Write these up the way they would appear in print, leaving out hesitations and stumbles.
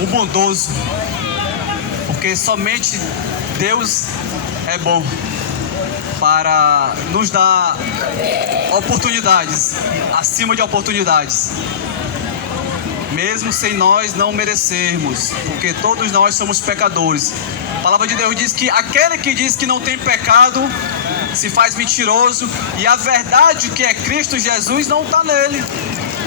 o bondoso, porque somente Deus é bom para nos dar oportunidades, acima de oportunidades, mesmo sem nós não merecermos, porque todos nós somos pecadores. A palavra de Deus diz que aquele que diz que não tem pecado se faz mentiroso, e a verdade que é Cristo Jesus não está nele.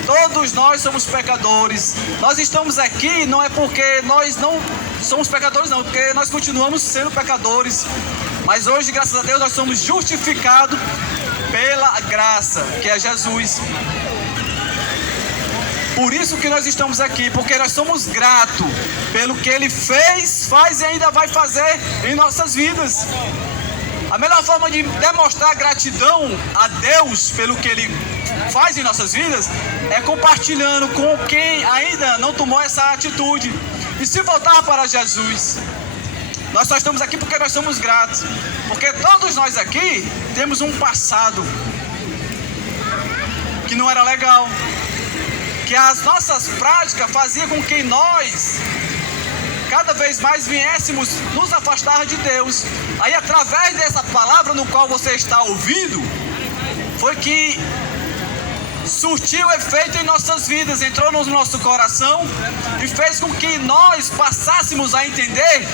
Todos nós somos pecadores. Nós estamos aqui não é porque nós não somos pecadores, não, porque nós continuamos sendo pecadores. Mas hoje, graças a Deus, nós somos justificados pela graça, que é Jesus. Por isso que nós estamos aqui, porque nós somos gratos pelo que Ele fez, faz e ainda vai fazer em nossas vidas. A melhor forma de demonstrar gratidão a Deus pelo que Ele faz em nossas vidas é compartilhando com quem ainda não tomou essa atitude e se voltar para Jesus. Nós só estamos aqui porque nós somos gratos, porque todos nós aqui temos um passado que não era legal, que as nossas práticas faziam com que nós cada vez mais viéssemos nos afastar de Deus. Aí, através dessa palavra no qual você está ouvindo, foi que surtiu efeito em nossas vidas, entrou no nosso coração e fez com que nós passássemos a entender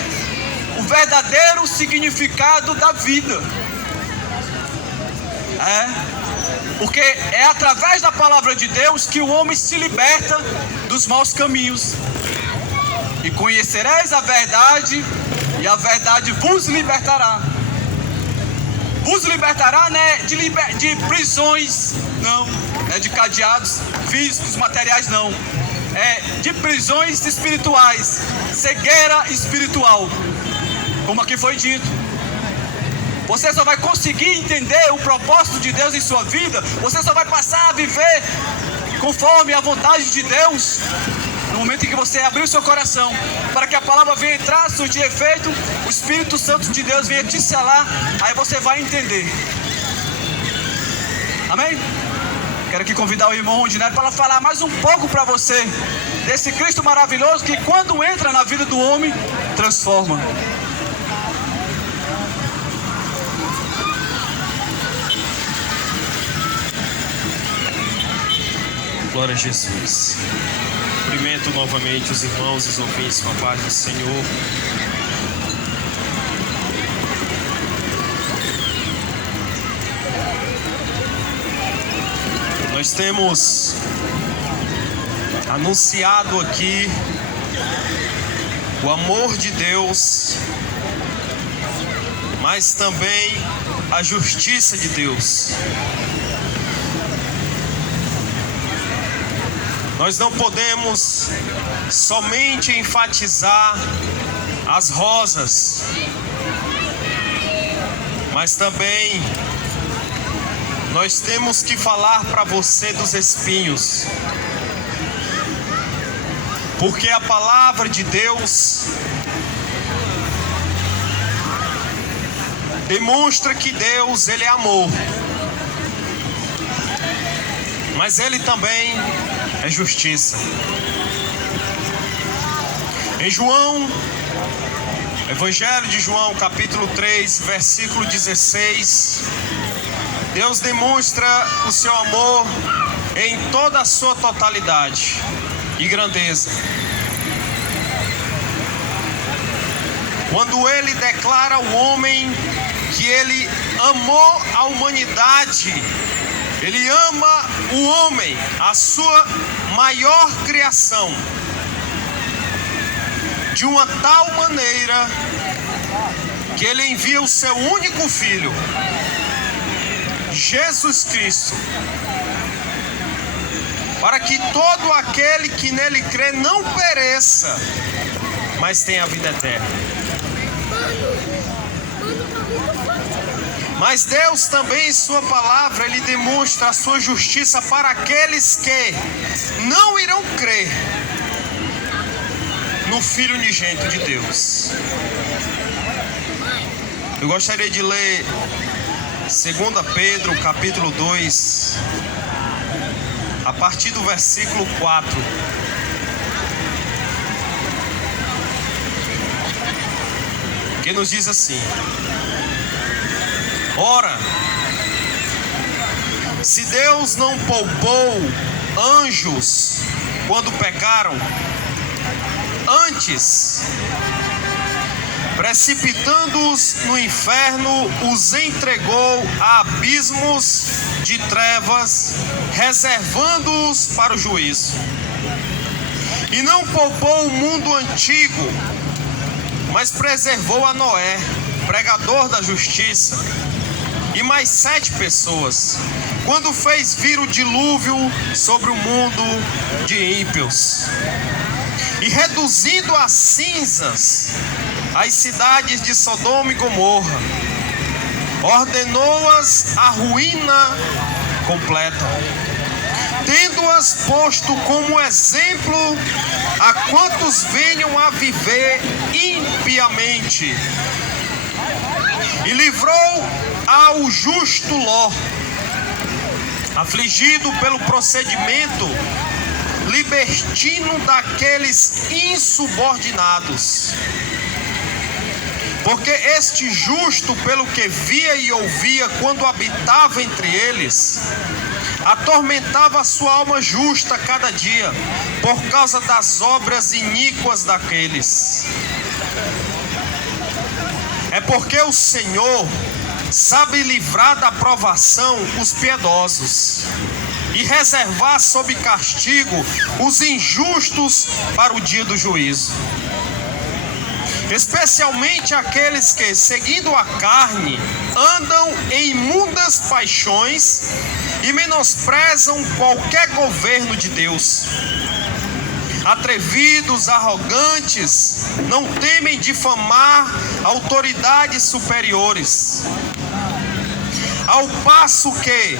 o verdadeiro significado da vida. Porque é através da palavra de Deus que o homem se liberta dos maus caminhos. E conhecereis a verdade, e a verdade vos libertará. Vos libertará, né, de prisões, não, é de cadeados físicos, materiais, não. É de prisões espirituais, cegueira espiritual, como aqui foi dito. Você só vai conseguir entender o propósito de Deus em sua vida, você só vai passar a viver conforme a vontade de Deus no momento em que você abrir o seu coração, para que a palavra venha entrar, surtir efeito, o Espírito Santo de Deus venha te selar, aí você vai entender. Amém? Quero aqui convidar o irmão Rondinelli para falar mais um pouco para você desse Cristo maravilhoso que, quando entra na vida do homem, transforma. Glória a Jesus. Cumprimento novamente os irmãos e os ouvintes com a paz do Senhor. Nós temos anunciado aqui o amor de Deus, mas também a justiça de Deus. Nós não podemos somente enfatizar as rosas, mas também nós temos que falar para você dos espinhos, porque a palavra de Deus demonstra que Deus, Ele é amor, mas Ele também é justiça. Em João, Evangelho de João, capítulo 3, versículo 16, Deus demonstra o seu amor em toda a sua totalidade e grandeza. Quando Ele declara ao homem que Ele amou a humanidade, Ele ama o homem, a sua maior criação, de uma tal maneira que Ele envia o seu único Filho, Jesus Cristo, para que todo aquele que nele crê não pereça, mas tenha a vida eterna. Mas Deus também em sua palavra, Ele demonstra a sua justiça para aqueles que não irão crer no Filho unigênito de Deus. Eu gostaria de ler 2 Pedro, capítulo 2, a partir do versículo 4. que nos diz assim: ora, se Deus não poupou anjos quando pecaram, antes, precipitando-os no inferno, os entregou a abismos de trevas, reservando-os para o juízo. E não poupou o mundo antigo, mas preservou a Noé, pregador da justiça, e mais 7 pessoas, quando fez vir o dilúvio sobre o mundo de ímpios, e reduzindo a cinzas as cidades de Sodoma e Gomorra, ordenou-as à ruína completa, tendo-as posto como exemplo a quantos venham a viver impiamente, e livrou ao justo Ló, afligido pelo procedimento libertino daqueles insubordinados. Porque este justo, pelo que via e ouvia quando habitava entre eles, atormentava a sua alma justa cada dia, por causa das obras iníquas daqueles. É porque o Senhor sabe livrar da provação os piedosos e reservar sob castigo os injustos para o dia do juízo. Especialmente aqueles que, seguindo a carne, andam em imundas paixões e menosprezam qualquer governo de Deus. Atrevidos, arrogantes, não temem difamar autoridades superiores. Ao passo que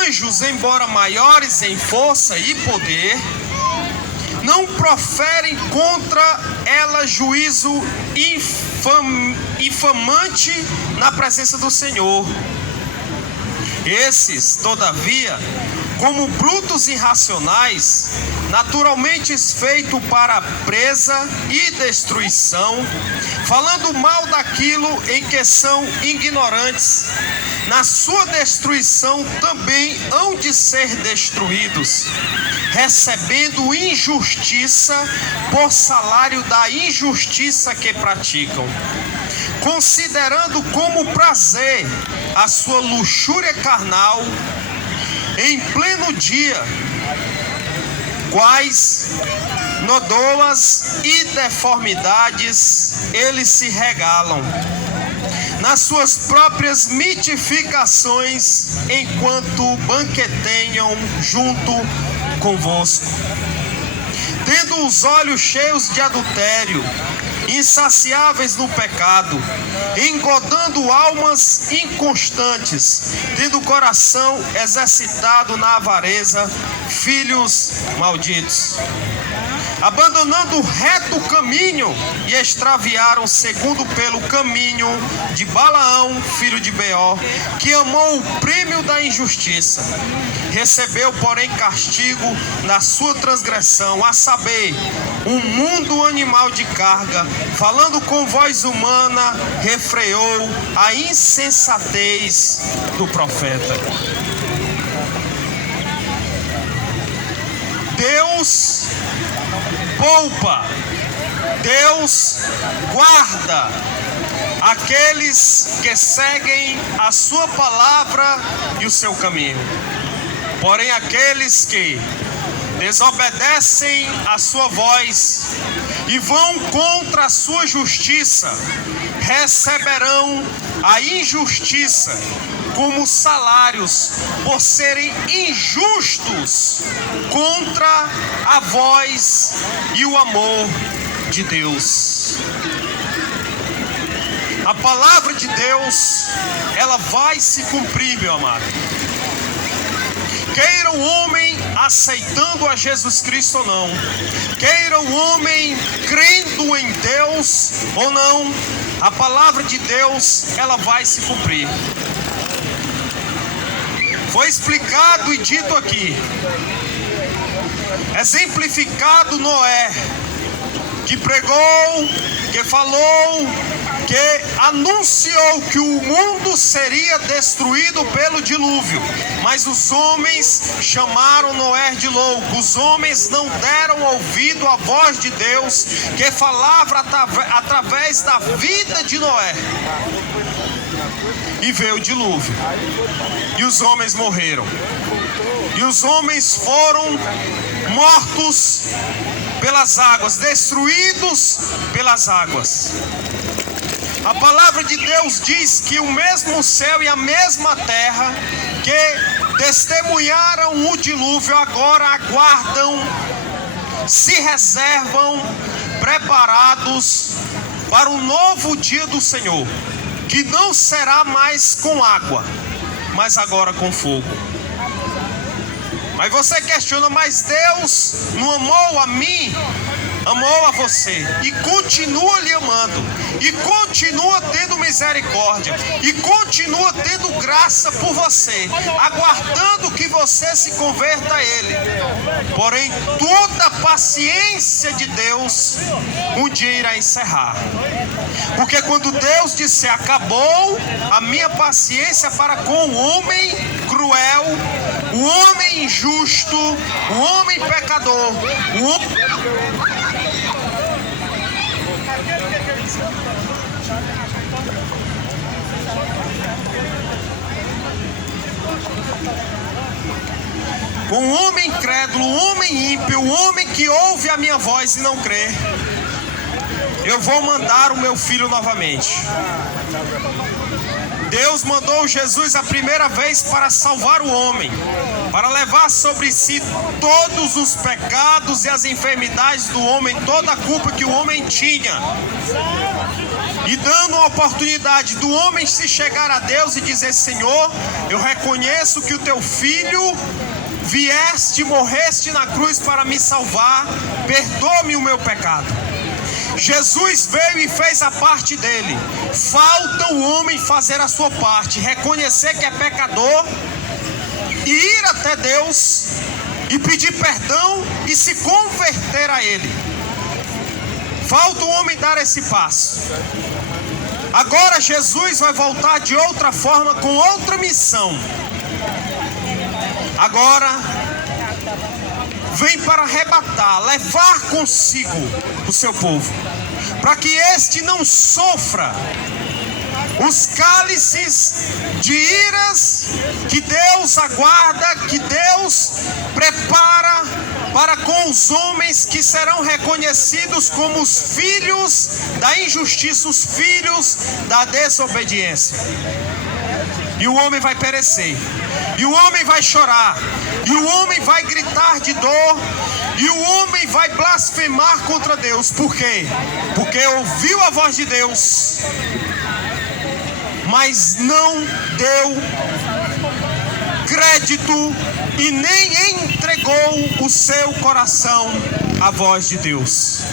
anjos, embora maiores em força e poder, não proferem contra ela juízo infamante na presença do Senhor. Esses, todavia, como brutos irracionais, naturalmente feitos para presa e destruição, falando mal daquilo em que são ignorantes, na sua destruição também hão de ser destruídos, recebendo injustiça por salário da injustiça que praticam, considerando como prazer a sua luxúria carnal em pleno dia, quais nodoas e deformidades eles se regalam nas suas próprias mitificações, enquanto banqueteiam junto convosco, tendo os olhos cheios de adultério, insaciáveis no pecado, engodando almas inconstantes, tendo o coração exercitado na avareza, filhos malditos, abandonando o reto caminho, e extraviaram segundo pelo caminho de Balaão, filho de Beor, que amou o prêmio da injustiça, recebeu porém castigo na sua transgressão, a saber, um mundo animal de carga, falando com voz humana, refreou a insensatez do profeta. Deus poupa, Deus guarda aqueles que seguem a sua palavra e o seu caminho. Porém, aqueles que desobedecem a sua voz e vão contra a sua justiça, receberão a injustiça como salários por serem injustos contra a voz e o amor de Deus. A palavra de Deus, ela vai se cumprir, meu amado. Queira o homem aceitando a Jesus Cristo ou não, queira o homem crendo em Deus ou não, a palavra de Deus, ela vai se cumprir. Foi explicado e dito aqui, exemplificado Noé, que pregou, que falou que anunciou que o mundo seria destruído pelo dilúvio. Mas os homens chamaram Noé de louco. Os homens não deram ouvido à voz de Deus, que falava através da vida de Noé. E veio o dilúvio, e os homens morreram, e os homens foram mortos pelas águas, destruídos pelas águas. A palavra de Deus diz que o mesmo céu e a mesma terra que testemunharam o dilúvio agora aguardam, se reservam, preparados para o novo dia do Senhor, que não será mais com água, mas agora com fogo. Mas você questiona, mas Deus não amou a mim, amou a você, e continua lhe amando, e continua tendo misericórdia, e continua tendo graça por você, aguardando que você se converta a Ele. Porém, toda a paciência de Deus um dia irá encerrar. Porque quando Deus disser acabou a minha paciência para com o homem cruel, o homem injusto, o homem pecador, o homem... com o homem incrédulo, o homem ímpio, o homem que ouve a minha voz e não crê, eu vou mandar o meu filho novamente. Deus mandou Jesus a primeira vez para salvar o homem, para levar sobre si todos os pecados e as enfermidades do homem, toda a culpa que o homem tinha, e dando a oportunidade do homem se chegar a Deus e dizer: Senhor, eu reconheço que o teu filho vieste, morreste na cruz para me salvar, perdoa-me o meu pecado. Jesus veio e fez a parte dele. Falta o homem fazer a sua parte, reconhecer que é pecador e ir até Deus e pedir perdão e se converter a Ele. Falta o homem dar esse passo. Agora Jesus vai voltar de outra forma, com outra missão. Agora vem para arrebatar, levar consigo o seu povo, para que este não sofra os cálices de iras que Deus aguarda, que Deus prepara para com os homens que serão reconhecidos como os filhos da injustiça, os filhos da desobediência. E o homem vai perecer, e o homem vai chorar, e o homem vai gritar de dor, e o homem vai blasfemar contra Deus. Por quê? Porque ouviu a voz de Deus, mas não deu crédito e nem entregou o seu coração à voz de Deus.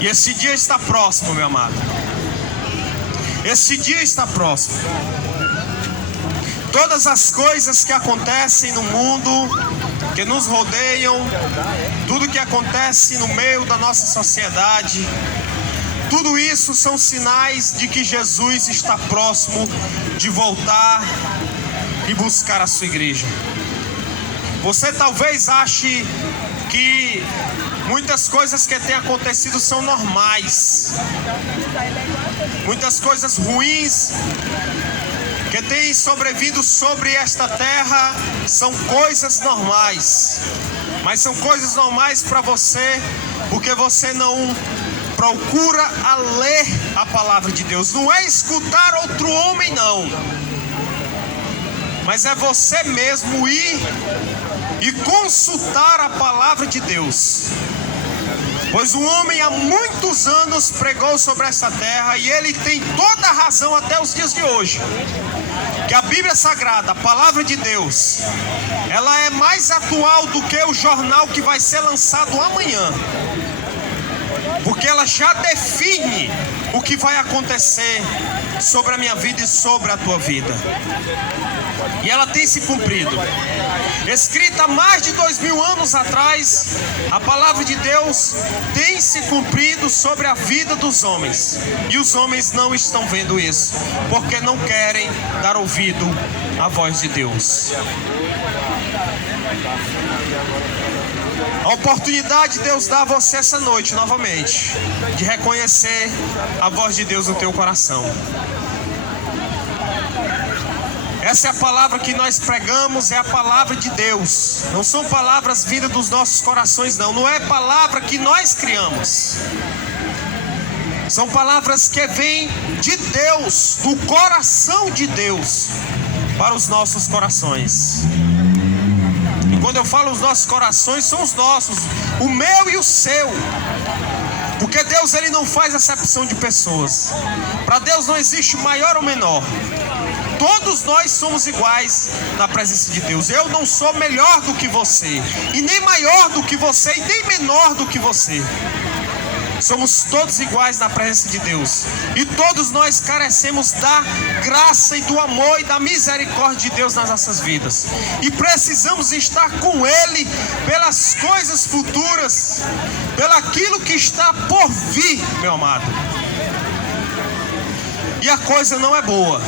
E esse dia está próximo, meu amado. Esse dia está próximo. Todas as coisas que acontecem no mundo, que nos rodeiam, tudo que acontece no meio da nossa sociedade, tudo isso são sinais de que Jesus está próximo de voltar e buscar a sua igreja. Você talvez ache que muitas coisas que têm acontecido são normais. Muitas coisas ruins que têm sobrevindo sobre esta terra são coisas normais. Mas são coisas normais para você, porque você não procura a ler a palavra de Deus. Não é escutar outro homem, não. Mas é você mesmo ir e consultar a palavra de Deus. Pois o homem há muitos anos pregou sobre essa terra, e ele tem toda a razão até os dias de hoje, que a Bíblia Sagrada, a palavra de Deus, ela é mais atual do que o jornal que vai ser lançado amanhã, porque ela já define o que vai acontecer sobre a minha vida e sobre a tua vida. E ela tem se cumprido. escrita há mais de 2000 anos atrás, a palavra de Deus tem se cumprido sobre a vida dos homens. E os homens não estão vendo isso, porque não querem dar ouvido à voz de Deus. A oportunidade Deus dá a você essa noite novamente, de reconhecer a voz de Deus no teu coração. Essa é a palavra que nós pregamos, é a palavra de Deus. Não são palavras vindas dos nossos corações, não é palavra que nós criamos. São palavras que vêm de Deus, do coração de Deus, para os nossos corações. E quando eu falo os nossos corações, são os nossos, o meu e o seu. Porque Deus, ele não faz acepção de pessoas. Para Deus não existe maior ou menor. Todos nós somos iguais na presença de Deus. Eu não sou melhor do que você, e nem maior do que você, e nem menor do que você. Somos todos iguais na presença de Deus. E todos nós carecemos da graça e do amor e da misericórdia de Deus nas nossas vidas. E precisamos estar com Ele pelas coisas futuras, pelaquilo que está por vir, meu amado. E a coisa não é boa.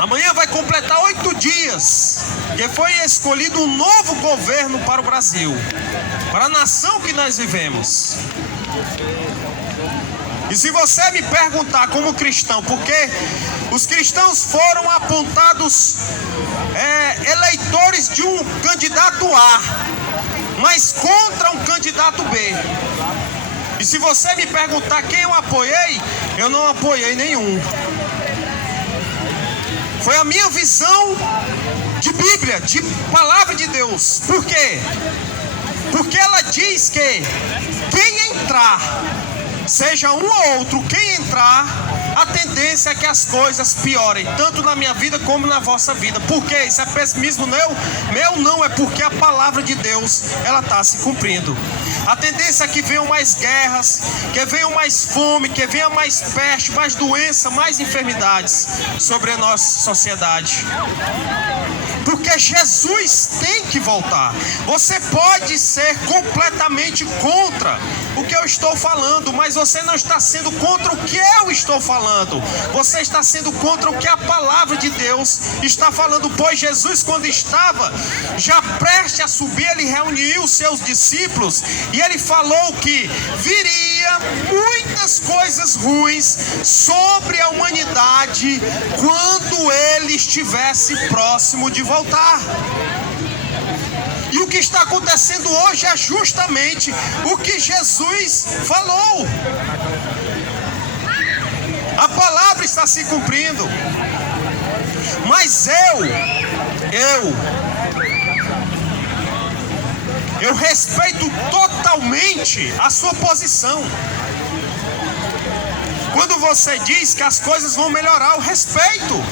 Amanhã vai completar 8 dias que foi escolhido um novo governo para o Brasil, para a nação que nós vivemos. E se você me perguntar como cristão, porque os cristãos foram apontados eleitores de um candidato A, mas contra um candidato B. E se você me perguntar quem eu apoiei, eu não apoiei nenhum. Foi a minha visão de Bíblia, de palavra de Deus. Por quê? Porque ela diz que quem entrar, seja um ou outro, quem entrar, a tendência é que as coisas piorem, tanto na minha vida como na vossa vida. Por quê? Isso é pessimismo meu? Meu não, é porque a palavra de Deus, ela está se cumprindo. A tendência é que venham mais guerras, que venham mais fome, que venha mais peste, mais doença, mais enfermidades sobre a nossa sociedade. Porque Jesus tem que voltar. Você pode ser completamente contra o que eu estou falando, mas você não está sendo contra o que eu estou falando. Você está sendo contra o que a palavra de Deus está falando. Pois Jesus, quando estava já prestes a subir, ele reuniu os seus discípulos e ele falou que viria muitas coisas ruins sobre a humanidade quando ele estivesse próximo de voltar. E o que está acontecendo hoje é justamente o que Jesus falou. A palavra está se cumprindo. Mas eu respeito totalmente a sua posição. Quando você diz que as coisas vão melhorar, eu respeito.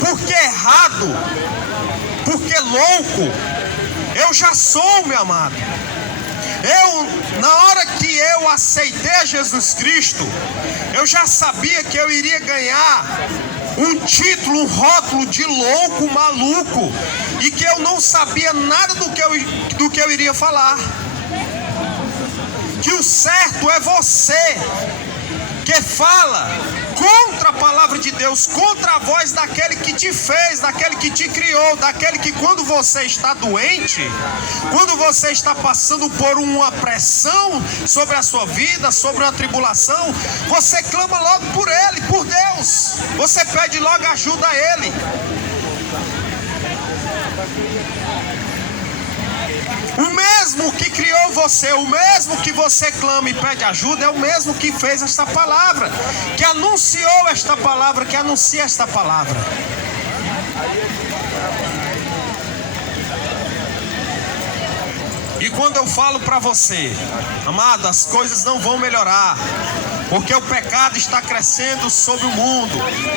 Porque errado, porque louco, eu já sou, meu amado. Na hora que eu aceitei a Jesus Cristo, eu já sabia que eu iria ganhar um título, um rótulo de louco, maluco, e que eu não sabia nada do que eu iria falar. Que o certo é você que fala contra a palavra de Deus, contra a voz daquele que te fez, daquele que te criou, daquele que quando você está doente, quando você está passando por uma pressão sobre a sua vida, sobre uma tribulação, você clama logo por Ele, por Deus, você pede logo ajuda a Ele. O mesmo que criou você, o mesmo que você clama e pede ajuda, é o mesmo que fez esta palavra, que anunciou esta palavra, que anuncia esta palavra. E quando eu falo para você, amado, as coisas não vão melhorar, porque o pecado está crescendo sobre o mundo,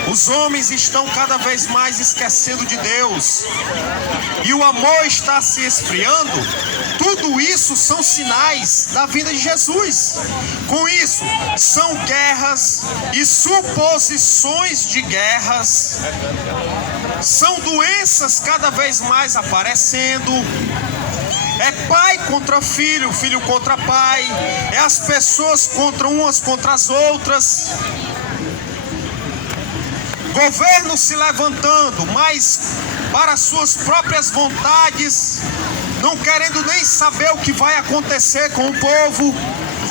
os homens estão cada vez mais esquecendo de Deus, e o amor está se esfriando, tudo isso são sinais da vinda de Jesus. Com isso, são guerras e suposições de guerras, são doenças cada vez mais aparecendo. É pai contra filho, filho contra pai, é as pessoas umas contra as outras. Governo se levantando, mas para suas próprias vontades, não querendo nem saber o que vai acontecer com o povo.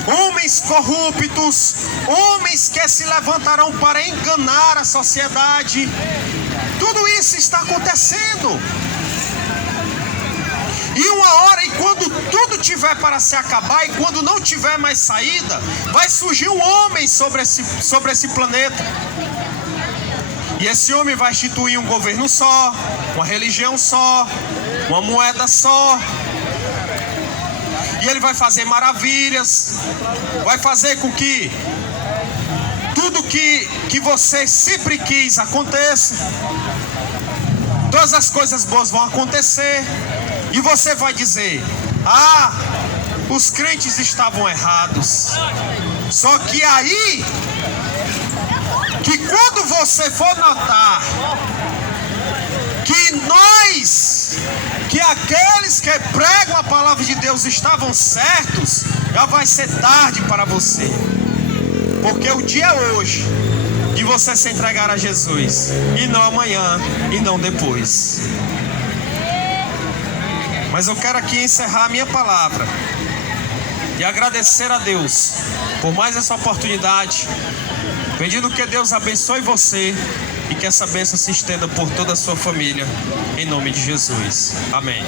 Homens corruptos, homens que se levantarão para enganar a sociedade. Tudo isso está acontecendo. E uma hora, e quando tudo tiver para se acabar, e quando não tiver mais saída, vai surgir um homem sobre esse planeta. E esse homem vai instituir um governo só, uma religião só, uma moeda só. E ele vai fazer maravilhas, vai fazer com que tudo que você sempre quis aconteça. Todas as coisas boas vão acontecer. E você vai dizer: ah, os crentes estavam errados. Só que aí, que quando você for notar que aqueles que pregam a palavra de Deus estavam certos, já vai ser tarde para você. Porque o dia é hoje de você se entregar a Jesus, e não amanhã, e não depois. Mas eu quero aqui encerrar a minha palavra e agradecer a Deus por mais essa oportunidade, pedindo que Deus abençoe você e que essa bênção se estenda por toda a sua família, em nome de Jesus. Amém.